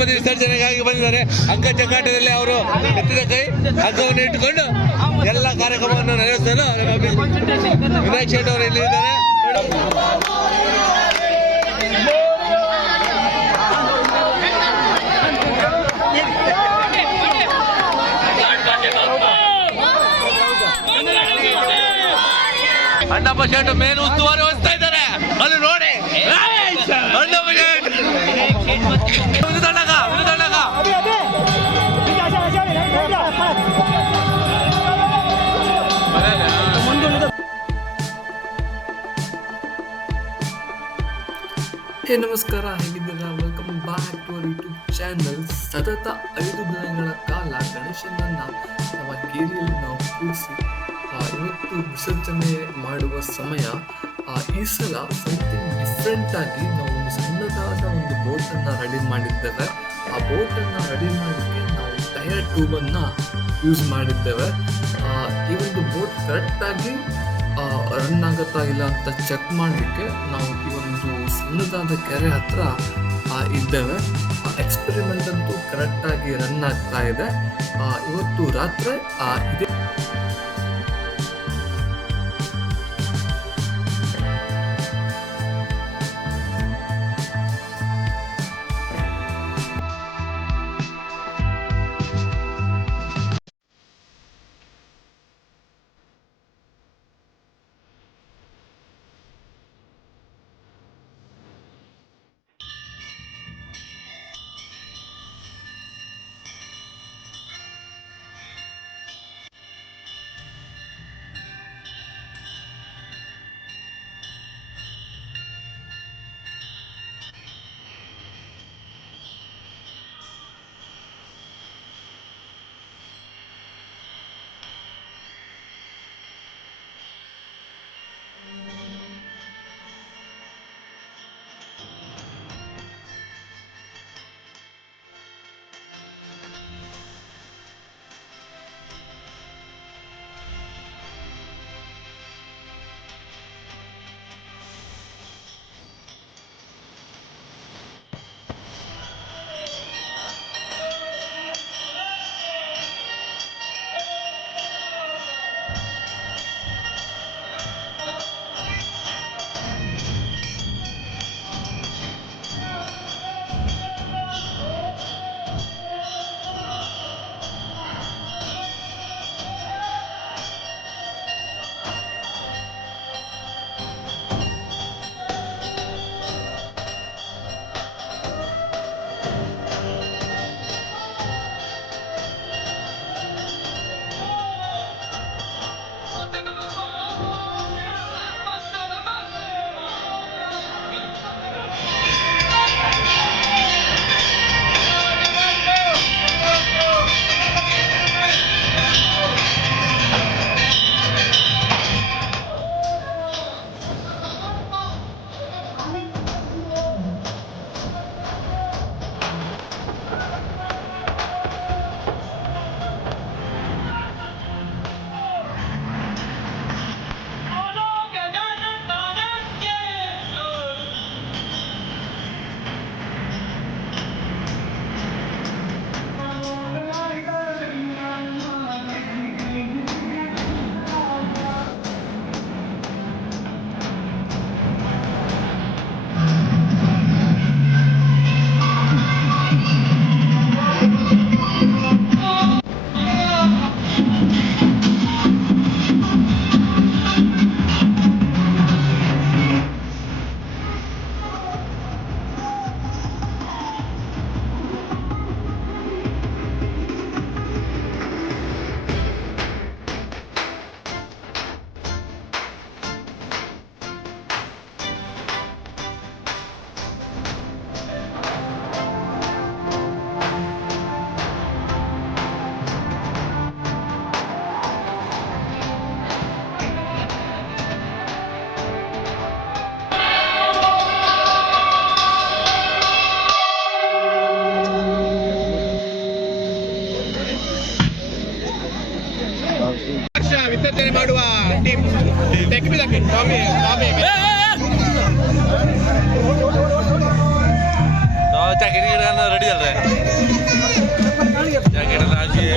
ಗಣಪತಿ ವಿಸರ್ಜನೆಗಾಗಿ ಬಂದಿದ್ದಾರೆ. ಹಗ್ಗ ಜಗ್ಗಾಟದಲ್ಲಿ ಅವರು ಎತ್ತಿದ ಕೈ ಹಗ್ಗವನ್ನು ಇಟ್ಟುಕೊಂಡು ಎಲ್ಲ ಕಾರ್ಯಕ್ರಮವನ್ನು ನೆರವೇರಿಸಲು ವಿನಾಯಕ್ ಶೆಟ್ಟಿ ಅವರು ಇಲ್ಲಿದ್ದಾರೆ. ಅಣ್ಣಪ್ಪ ಶೆಟ್ಟಿ ಮೇನ್ ಉಸ್ತುವಾರಿ ವಹಿಸ್ತಾ ಇದ್ದಾರೆ. ಅಲ್ಲಿ ನೋಡಿ ಅಣ್ಣಪ್ಪ ಶೆಟ್ಟಿ ಹೇ ನಮಸ್ಕಾರ, ಹೇಗಿದ್ದೀರಾ? Welcome back to our YouTube channel. ಸತತ 5 ದಿನಗಳ ಕಾಲ ಗಣೇಶನನ್ನ ನಮ್ಮ ಕೇರಿಯಲ್ಲಿ ನಾವು ಕೂರಿಸಿ ಇವತ್ತು ವಿಸರ್ಜನೆ ಮಾಡುವ ಸಮಯ. ಈ ಸಲ ಸಮಥಿಂಗ್ ಡಿಫ್ರೆಂಟ್ ಆಗಿ ನಾವು ಒಂದು ಸಣ್ಣದಾದ ಒಂದು ಬೋಟನ್ನು ರೆಡಿ ಮಾಡಿದ್ದೇವೆ. ಆ ಬೋಟನ್ನು ರೆಡಿ ಮಾಡೋಕ್ಕೆ ನಾವು ಟೈರ್ ಟ್ಯೂಬನ್ನು ಯೂಸ್ ಮಾಡಿದ್ದೇವೆ. ಈ ಒಂದು ಬೋಟ್ ಕರೆಕ್ಟಾಗಿ ರನ್ ಆಗುತ್ತಾ ಇಲ್ಲ ಅಂತ ಚೆಕ್ ಮಾಡಲಿಕ್ಕೆ ನಾವು ಈ ಒಂದು ಸಣ್ಣದಾದ ಕೆರೆ ಹತ್ರ ಇದ್ದೇವೆ. ಎಕ್ಸ್ಪೆರಿಮೆಂಟ್ ಅಂತೂ ಕರೆಕ್ಟಾಗಿ ರನ್ ಆಗ್ತಾ ಇದೆ. ಇವತ್ತು ರಾತ್ರಿ ಇದೆ.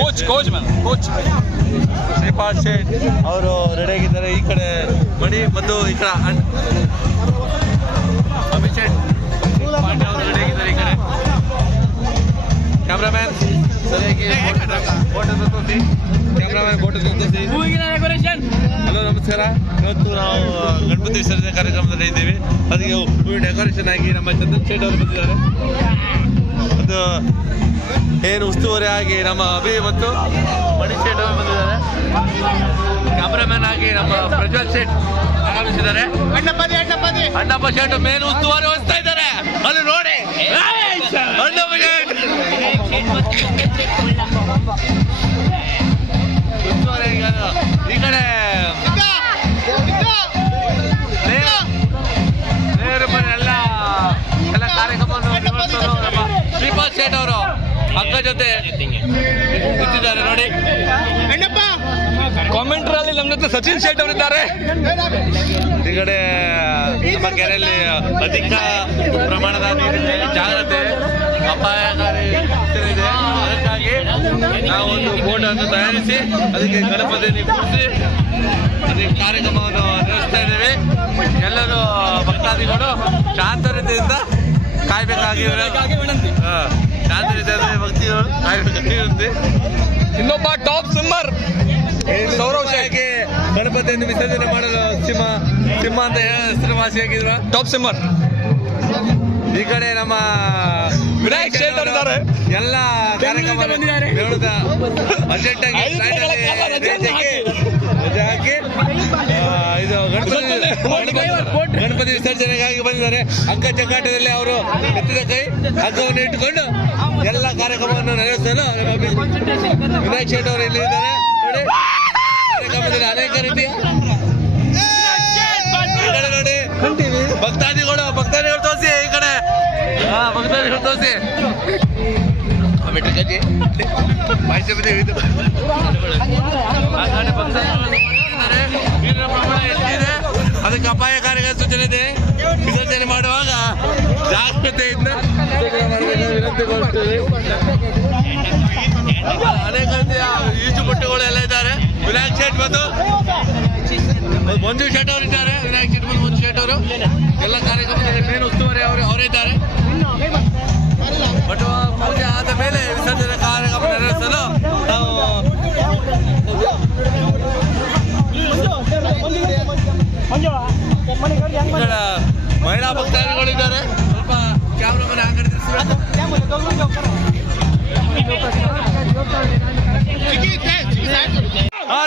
ಕೋಚ್ ಶ್ರೀಪಾದ್ ಶೇಟ್ ಅವರು ರೆಡಿಯಾಗಿದ್ದಾರೆ. ಈ ಕಡೆ ಮಣಿ ಮತ್ತು ಈ ಕಡೆ ಅಭಿಷೇಕ್ ಪಾಂಡೆ ಅವರು ರೆಡಿಯಾಗಿದ್ದಾರೆ. ಈ ಕಡೆ ಕ್ಯಾಮ್ರಾಮ್ಯಾನ್ ಸರಿಯಾಗಿ ಫೋಟೋ ತೋರಿಸಿ. ಹಲೋ ನಮಸ್ಕಾರ. ಇವತ್ತು ನಾವು ಗಣಪತಿ ವಿಸರ್ಜನೆ ಕಾರ್ಯಕ್ರಮದಲ್ಲಿ ಇದ್ದೀವಿ. ಅದಕ್ಕೆ ಹೂವಿನ ಡೆಕೋರೇಷನ್ ಆಗಿ ನಮ್ಮ ಚಂದನ್ ಶೇಟ್ ಅವರು ಬಂದಿದ್ದಾರೆ. ಅದು ಏನು ಉಸ್ತುವಾರಿ ಆಗಿ ನಮ್ಮ ಅಭಿ ಮತ್ತು ಮಣಿ ಶೇಟ್ ಅವರು ಬಂದಿದ್ದಾರೆ. ಕ್ಯಾಮ್ರಾಮ್ಯಾನ್ ಆಗಿ ನಮ್ಮ ಪ್ರಜ್ವಲ್ ಶೇಟ್ ಆಗಮಿಸಿದ್ದಾರೆ. ಅಣ್ಣಪ್ಪ ಶೇಟ್ ಮೇನ್ ಉಸ್ತುವಾರಿ ವಹಿಸ್ತಾ ಇದ್ದಾರೆ. ಅಲ್ಲಿ ನೋಡಿ ಅಣ್ಣಪ್ಪ ಶೇಟ್ ಉಸ್ತುವಾರಿ. ಈ ಕಡೆ ಎಲ್ಲ ಕಾರ್ಯಕ್ರಮವನ್ನು ನಿರ್ವಹಿಸಲು ನಮ್ಮ ಶ್ರೀಪಾದ್ ಶೇಟ್ ಅವರು ಅಕ್ಕ ಜೊತೆ ನಿಂತಿದ್ದಾರೆ ನೋಡಿ. ಕಾಮೆಂಟ್ರಲ್ಲಿ ನಮ್ಮ ಜೊತೆ ಸಚಿನ್ ಶೇಟ್ ಅವರಿದ್ದಾರೆ. ಈ ಕಡೆ ನಮ್ಮ ಕೆರೆಯಲ್ಲಿ ಅಧಿಕ ಪ್ರಮಾಣದ ನೀರಿದೆ, ಜಾಗ್ರತೆ ಅಪಾಯಕಾರಿ ಇದೆ. ಅದಕ್ಕಾಗಿ ನಾವು ಒಂದು ಬೋಟ್ ಅನ್ನು ತಯಾರಿಸಿ ಅದಕ್ಕೆ ಗಣಪತಿಯನ್ನು ಕೂರಿಸಿ ಅದಕ್ಕೆ ಕಾರ್ಯಕ್ರಮವನ್ನು ನಿರ್ವಹಿಸ್ತಾ ಇದ್ದೇವೆ. ಎಲ್ಲರೂ ಭಕ್ತಾದಿಗಳು ಶಾಂತ ರೀತಿಯಿಂದ ಕಾಯ್ಬೇಕಾಗಿ ಶಾಂತ ರೀತಿಯಿಂದ ಭಕ್ತಿಗಳು ಕಾಯ್ಬೇಕಾಗಿರುತ್ತೆ. ಇನ್ನೊಬ್ಬ ಟಾಪ್ ಸ್ವಿಮ್ಮರ್ ಸೌರವ್ ಶೇಟ್ ಗಣಪತಿಯನ್ನು ವಿಸರ್ಜನೆ ಮಾಡಲು ಸಿಂಹ ಅಂತ ಹೆಸರುವಾಸಿಯಾಗಿರುವ ಟಾಪ್ ಸ್ವಿಮ್ಮರ್. ಈ ಕಡೆ ನಮ್ಮ ವಿನಾಯಕ್ ಶೇಟ್ ಅವರಿದ್ದಾರೆ. ಎಲ್ಲ ಕಾರ್ಯಕ್ರಮ ಅರ್ಜೆಂಟ್ ಆಗಿ ಇದು ಗಣಪತಿ ವಿಸರ್ಜನೆಗಾಗಿ ಬಂದಿದ್ದಾರೆ. ಹಗ್ಗ ಜಗ್ಗಾಟದಲ್ಲಿ ಅವರು ಎತ್ತಿದ ಕೈ ಹಗ್ಗವನ್ನು ಇಟ್ಟುಕೊಂಡು ಎಲ್ಲ ಕಾರ್ಯಕ್ರಮವನ್ನು ನಡೆಸಲು ವಿನಾಯಕ್ ಶೇಟ್ ಅವರು ಇಲ್ಲಿ ಇದ್ದಾರೆ ನೋಡಿ. ಕಾರ್ಯಕ್ರಮದಲ್ಲಿ ಅನೇಕ ರೀತಿಯ ನೋಡಿ ಭಕ್ತಾದಿಗಳು ತೋರಿಸಿ. ಈ ಕಡೆ ಭಕ್ತಾದಿಗಳು ತೋರಿಸಿ ಮೆಟ್ರಿಕಜ್ಜಿ ನೀರಿನ ಪ್ರಮಾಣ ಎಷ್ಟಿದೆ ಅದಕ್ಕೆ ಅಪಾಯಕಾರಿ ಸೂಚನೆ ಇದೆ. ವಿಸರ್ಜನೆ ಮಾಡುವಾಗ ಜಾಗ್ರತೆಯಿಂದ ವಿನಂತಿಗೊಳ್ತೇವೆ. ಅನೇಕ ರೀತಿಯ ಈಜುಪಟ್ಟುಗಳು ಎಲ್ಲ ಇದ್ದಾರೆ. ವಿನಾಯಕ್ ಶೇಟ್ ಮತ್ತು ಮಂಜು ಶೇಟ್ ಅವರು ಇದ್ದಾರೆ. ವಿನಾಯಕ್ ಶೇಟ್ ಮತ್ತು ಮಂಜು ಶೇಟ್ ಅವರು ಎಲ್ಲ ಕಾರ್ಯಕ್ರಮದಲ್ಲಿ ಮೇನ್ ಉಸ್ತುವಾರಿ ಅವರೇ ಇದ್ದಾರೆ. ಬಟ್ ಪೂಜೆ ಆದ ಮೇಲೆ ವಿಸರ್ಜನೆ ಕಾರ್ಯಕ್ರಮ ನಡೆಸಲು ನಾವು ಮಹಿಳಾ ಭಕ್ತಾದಿಗಳಿದ್ದಾರೆ. ಸ್ವಲ್ಪ ಕ್ಯಾಮ್ರಾಮನ್ ಆ ಕಡೆ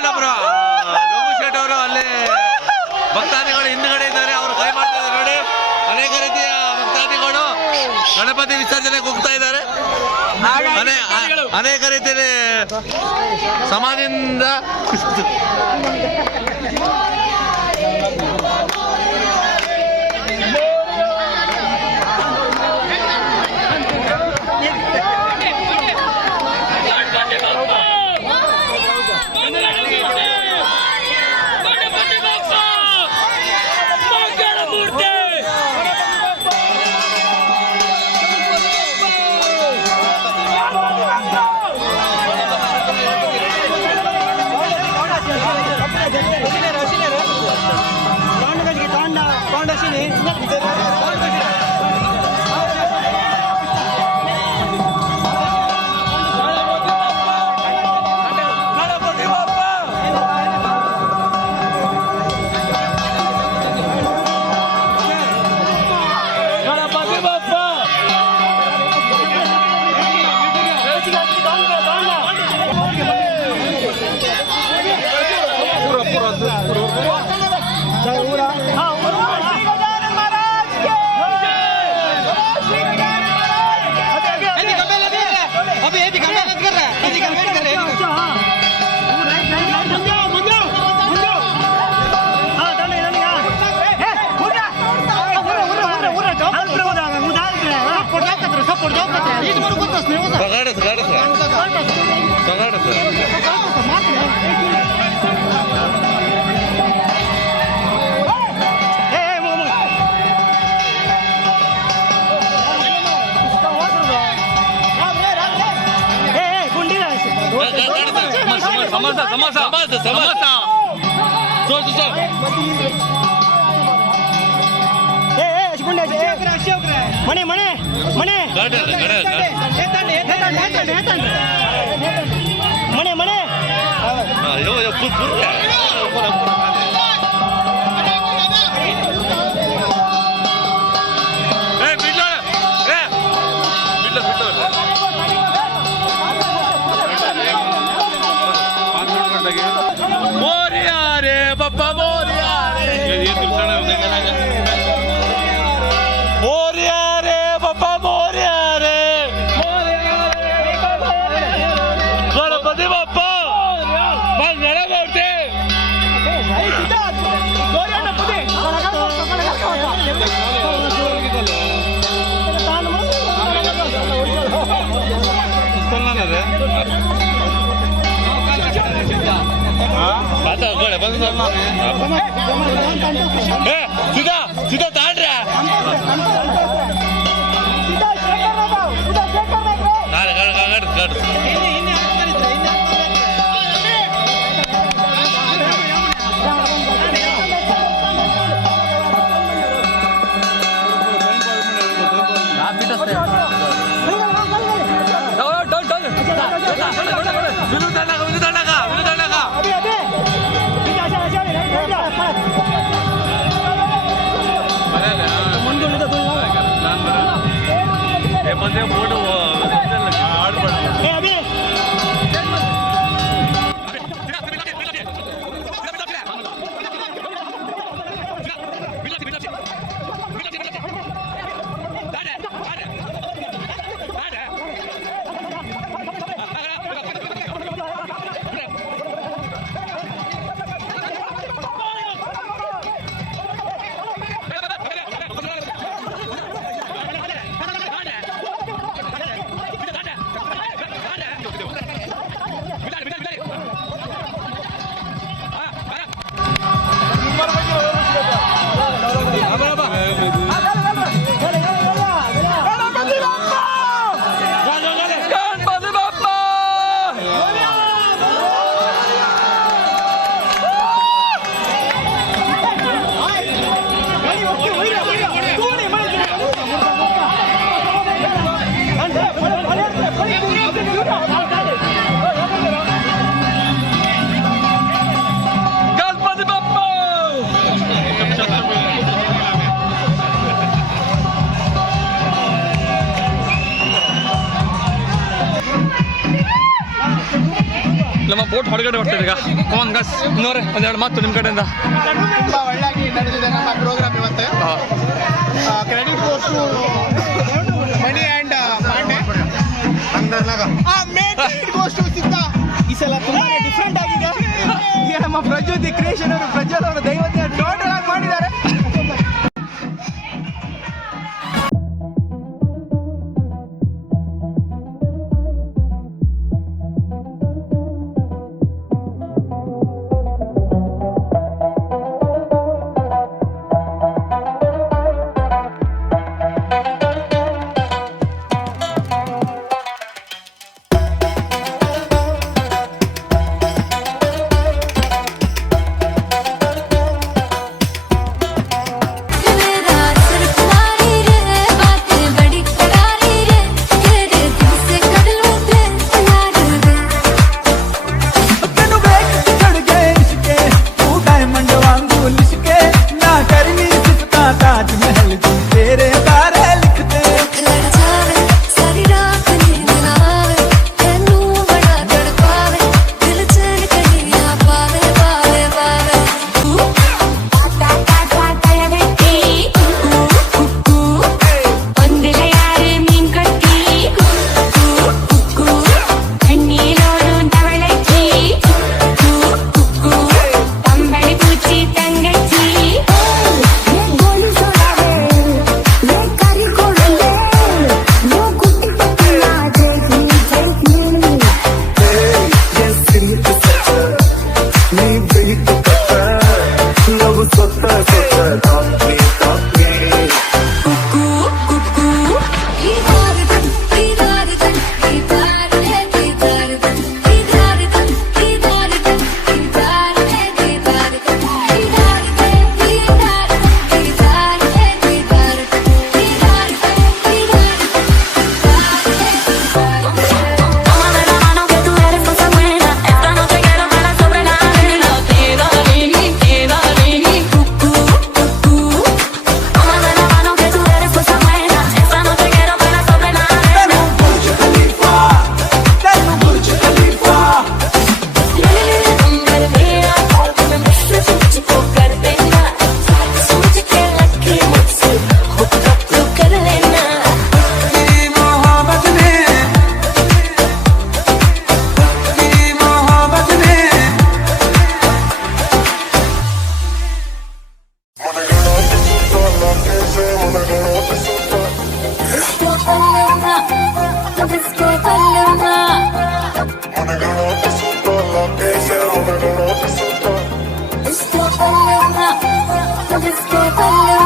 ನಮ್ಮ ರಘು ಶೇಟ್ ಅವರು ಅಲ್ಲಿ ಭಕ್ತಾದಿಗಳು ಹಿಂದ್ಗಡೆ ಇದ್ದಾರೆ. ಅವರು ಕೈ ಮಾಡ್ತಿದ್ದಾರೆ ನೋಡಿ. ಅನೇಕ ರೀತಿಯ ಭಕ್ತಾದಿಗಳು ಗಣಪತಿ ವಿಸರ್ಜನೆಗೆ ಹೋಗ್ತಾ ಇದ್ದಾರೆ. ಅನೇಕ ರೀತಿಯಲ್ಲಿ ಸಮಾಧಿಯಿಂದ ಸಮೋಸ ಸಮೋಸ ಸಮೋಸ ಸಮೋಸ ಸೋ ಮನೆ ಮನೆ ಮನೆ ಮನೆ ಮನೆ मोरिया रे बप्पा मोरिया रे बप्पा मोरिया रे गणपति बप्पा मंगल मूर्ति सीधा सीधा ताड़ रहा फोटो ನಮ್ಮ ಬೋಟ್ ಹೊರಗಡೆ ಹೊರಟಿದೆ ಈಗ ಕಮಾನ್ ಗಸ್ ಇನ್ನೋರೆ ಒಂದೆರಡು ಮಾತು ನಿಮ್ಮ ಕಡೆಯಿಂದ. ತುಂಬಾ ಒಳ್ಳೆಯಾಗಿ ನಡೆದಿದೆ ನಮ್ಮ ಪ್ರೋಗ್ರಾಮ್ ಇವತ್ತು. Credit goes to Mani and Pandey. Credit goes to Siddha. ಈ ಸಲ ತುಂಬಾ ಡಿಫ್ರೆಂಟ್ ಆಗಿದೆ. ಈಗ ನಮ್ಮ ಪ್ರಜ್ಯೋತಿ ಕ್ರಿಯೇಷನ್ ಅವರು ಪ್ರಜ್ವಲ್ ಅವರು ದೈವತೆ ಟೋಟಲ್ ಆಗಿ ಮಾಡಿದ್ದಾರೆ. Disco Paloma, Disco Paloma.